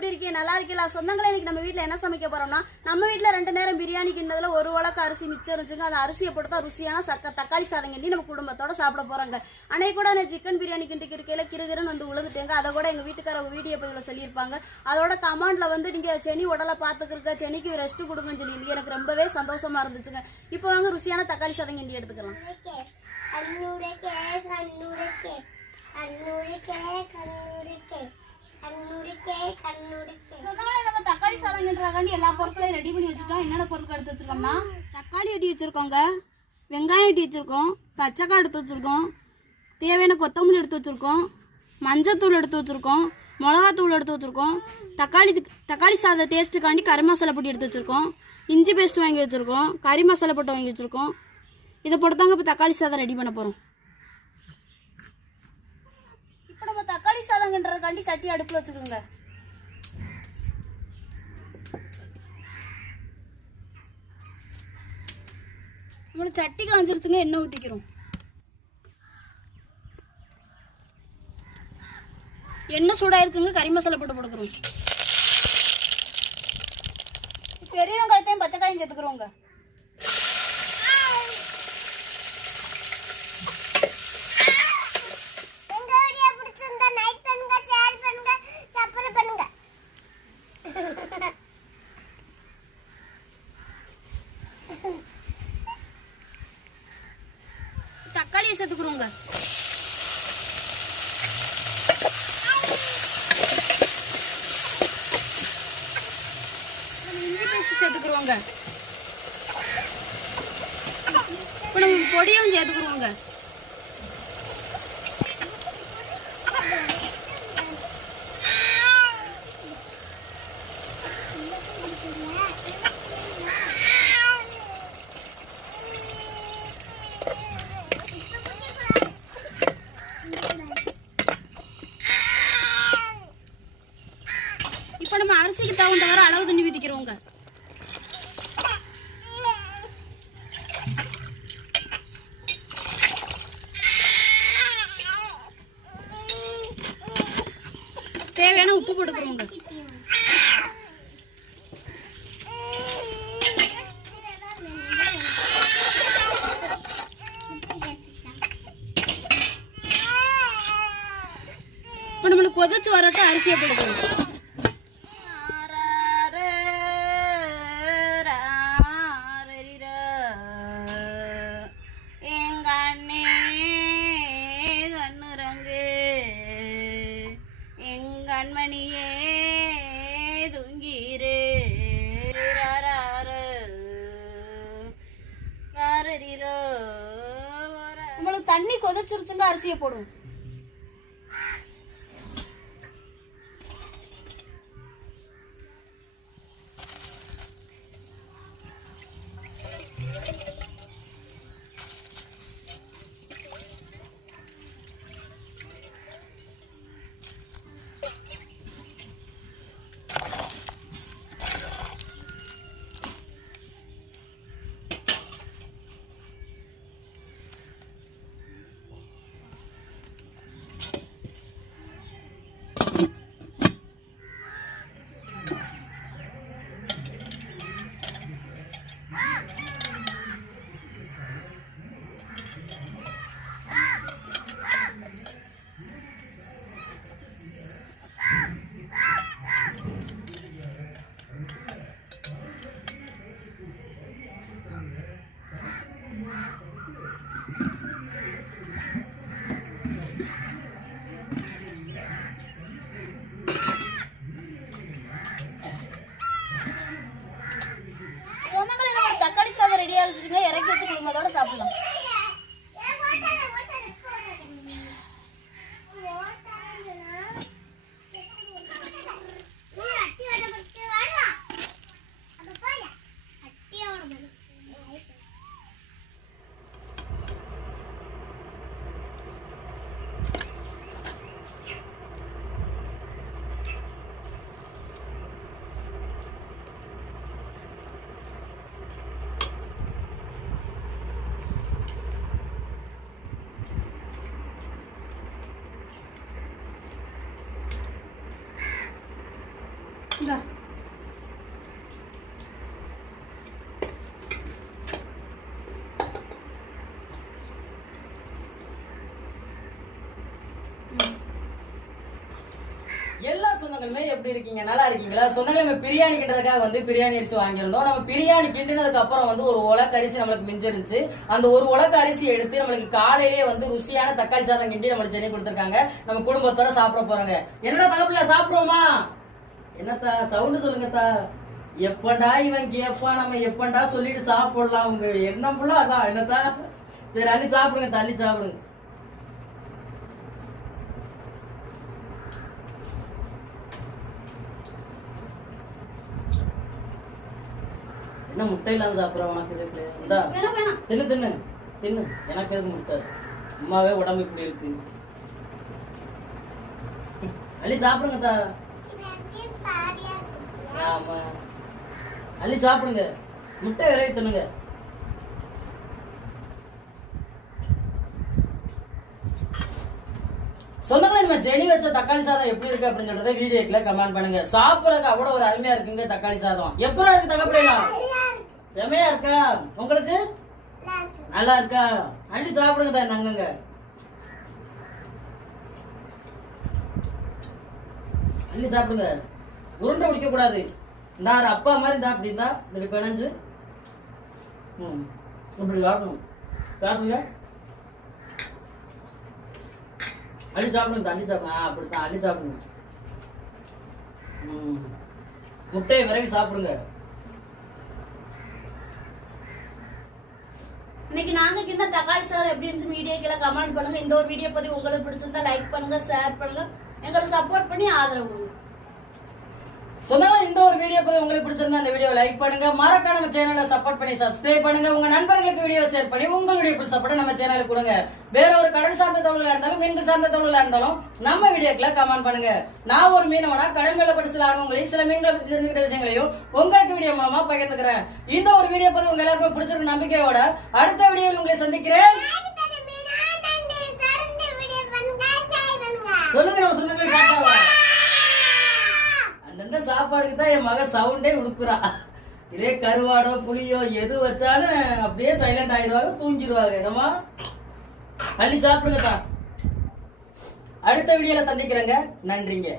எப்படி இருக்கீங்க நல்லா இருக்கீங்களா? சொந்தங்களே இன்னைக்கு நம்ம வீட்டில் என்ன சமைக்க போறோம்னா நம்ம வீட்டில் ரெண்டு நேரம் பிரியாணி கிண்ணதுல ஒரு உலக்கு அரிசி மிச்சம் இருந்துச்சுங்க. அந்த அரிசியை போட்டு தான் ருசியான சக்க தக்காளி சாதம் கிண்டி நம்ம குடும்பத்தோட சாப்பிட போறாங்க. அன்னைக்கு கூட நான் சிக்கன் பிரியாணி கிண்டிக்கு இருக்கையில கிருகிருன்னு வந்து உழுந்துட்டேங்க அதை கூட எங்க வீட்டுக்காரங்க வீடியோ பதிவில் சொல்லியிருப்பாங்க. அதோட கமாண்ட்ல வந்து நீங்க செனி உடலை பாத்துக்கிறக்க செனிக்கு ரெஸ்ட் கொடுங்கன்னு சொல்லி எனக்கு ரொம்பவே சந்தோஷமா இருந்துச்சுங்க. இப்போ வாங்க ருசியான தக்காளி சாதம் கிண்டி எடுத்துக்கலாம். கண்ணுரைக்கே கண்ணுரைக்கே கண்ணுரைக்கே கண்ணுரைக்கே கண்ணுரைக்கே நம்ம தக்காளி சாதம் கிண்டுறதுக்காண்டி எல்லா பொருட்களையும் ரெடி பண்ணி வச்சுட்டோம். என்னென்ன பொருட்கள் எடுத்து வச்சிருக்கோம்னா தக்காளி வெட்டி வச்சுருக்கோங்க. வெங்காயம் வெட்டி வச்சுருக்கோம். பச்சைக்காய் எடுத்து வச்சுருக்கோம். தேவையான கொத்தமல்லி எடுத்து வச்சுருக்கோம். மஞ்சத்தூள் எடுத்து வச்சுருக்கோம். மிளகாத்தூள் எடுத்து வச்சுருக்கோம். தக்காளி தக்காளி சாத டேஸ்ட்டுக்காண்டி கறி மசாலா பொடி எடுத்து வச்சுருக்கோம். இஞ்சி பேஸ்ட் வாங்கி வச்சுருக்கோம். கறி மசாலா பொட்டை வாங்கி வச்சுருக்கோம். இதை போட்டு தாங்க இப்போ தக்காளி சாதம் ரெடி பண்ண போகிறோம் இப்போ நம்ம தக்காளி சட்டி அடுப்பில் வச்சுருங்க நம்மளுக்கு சட்டி காஞ்சிருச்சுங்க எண்ணெய் ஊற்றிக்கிறோம் எண்ணெய் சூடாயிருச்சுங்க கறி மசாலா போட்டு போட்டுக்கிறோம். பெரிய வெங்காயத்தையும் பச்சைக்காயும் சேர்த்துக்கிறோங்க எங்க வீடியோ பிடிச்சிருந்தா லைக் பண்ணுங்க ஷேர் பண்ணுங்க சப்ஸ்கிரைப் பண்ணுங்க தக்காளியை சேர்த்துக்கிறோங்க நம்ம இஞ்சி பேஸ்ட் சேர்த்துக்கிறோங்க இப்போ நம்ம பொடியும் சேர்த்துக்கிறோங்க நம்ம வர அளவு தண்ணி விதிக்கிறவங்க. தேவையான உப்பு போட்டுக்கிறவங்க. இப்போ நம்மளுக்கு கொதிச்சு வரட்டும் அரிசியை போட்டுக்கிறோம். கண்மணியே அண்மணியே துங்கிரு உங்களுக்கு தண்ணி கொதிச்சிருச்சுங்க அரிசியை போடுவோம் எல்லா சொந்தங்களுமே எப்படி இருக்கீங்க? நல்லா இருக்கீங்களா? சொந்தங்களுமே பிரியாணி கிட்டதுக்காக வந்து பிரியாணி அரிசி வாங்கியிருந்தோம். நம்ம பிரியாணி கிண்டினதுக்கு அப்புறம் வந்து ஒரு உலக்கு அரிசி நம்மளுக்கு மிஞ்சிருச்சு. அந்த ஒரு உலக அரிசி எடுத்து நம்மளுக்கு காலையிலேயே வந்து ருசியான தக்காளி சாதம் கிண்டி நம்மளுக்கு சென்னை கொடுத்துருக்காங்க. நம்ம குடும்பத்தோட சாப்பிட போறோங்க. என்னடா தகப்புல சாப்பிடுவோமா? என்னத்தா சவுண்டு சொல்லுங்கத்தா. எப்பண்டா இவன் கேப்பா நம்ம எப்பண்டா சொல்லிட்டு சாப்பிடலாம்? உங்க என்ன புள்ள அதான் என்னத்தா? சரி அள்ளி சாப்பிடுங்க தள்ளி சாப்பிடுங்க. என்ன முட்டை இல்லாம சாப்பிடுற உனக்கு இருக்கு இந்தா. தின்னு தின்னு. தின்னு. எனக்கு எதுக்கு முட்டை? அம்மாவே உடம்பு இப்படி இருக்கு. அள்ளி சாப்பிடுங்க தா ஆமா. அள்ளி சாப்பிடுங்க. முட்டை விரைவி தின்னுங்க சொந்தங்களை நம்ம ஜெனி வச்ச தக்காளி சாதம் எப்படி இருக்கு அப்படின்னு சொல்றதை வீடியோக்குள்ள கமெண்ட் பண்ணுங்க. சாப்பிடறதுக்கு அவ்வளவு ஒரு அருமையா இருக்குங்க தக்காளி சாதம். எப்படி இருக்கு தகப்படா செமையா இருக்கா? உங்களுக்கு? நல்லா நல்லா இருக்கா? அள்ளி சாப்பிடுங்க தான் நங்குங்க. அள்ளி சாப்பிடுங்க. உருண்டை குடிக்க கூடாது இந்த அப்பா மாதிரி இருந்தா அப்படி இருந்தா இப்படி பிணைஞ்சு ம் இப்படி சாப்பிடணும் சாப்பிடுங்க. அள்ளி சாப்பிடுங்க அள்ளி சாப்பிடுங்க. ஆ, அப்படித்தான் அள்ளி சாப்பிடுங்க. ம் முட்டையை விரைவில் சாப்பிடுங்க. இன்னைக்கு நாங்க கிண்ட தக்காளி சாதம் எப்படி இருந்துச்சு கீழே கமெண்ட் பண்ணுங்க. இந்த ஒரு வீடியோ பத்தி உங்களுக்கு பிடிச்சிருந்தா லைக் பண்ணுங்க ஷேர் பண்ணுங்க. எங்களுக்கு சப்போர்ட் பண்ணி ஆதரவு கொடுங்க. சொந்தங்களா இந்த ஒரு வீடியோ போய் உங்களுக்கு பிடிச்சிருந்தா இந்த வீடியோ லைக் பண்ணுங்க. மறக்காம நம்ம சேனலை சப்போர்ட் பண்ணி சப்ஸ்கிரைப் பண்ணுங்க. உங்க நண்பர்களுக்கு வீடியோ ஷேர் பண்ணி உங்களுடைய சப்போர்ட் நம்ம சேனலுக்கு கொடுங்க. வேற ஒரு கடல் சார்ந்த தொழிலா இருந்தாலும் மீன்கள் சார்ந்த தொழிலா இருந்தாலும் நம்ம வீடியோக்குள்ள கமெண்ட் பண்ணுங்க. நான் ஒரு மீனவனா கடல் மேல படி சில அனுபவங்களையும் சில மீன்களை பத்தி தெரிஞ்சுக்கிட்ட விஷயங்களையும் உங்களுக்கு வீடியோ மூலமா பகிர்ந்துக்கிறேன். இந்த ஒரு வீடியோ பத்தி உங்க எல்லாருக்கும் பிடிச்சிருக்க நம்பிக்கையோட அடுத்த வீடியோவில் உங்களை சந்திக்கிறேன். நன்றி மீனா நன்றி தொடர்ந்து வீடியோ பண்ணுங்க ஷேர் பண்ணுங்க சொல்லுங்க நம்ம சொந்தங்களை காட்டாவா அந்தந்த சாப்பாடுக்கு தான் என் மகன் சவுண்டே உடுக்குறா இதே கருவாடோ புளியோ எது வச்சாலும் அப்படியே சைலண்ட் ஆயிடுவாங்க தூங்கிடுவாங்க என்னமா அள்ளி சாப்பிடுங்க தான் அடுத்த வீடியோல சந்திக்கிறேங்க. நன்றிங்க.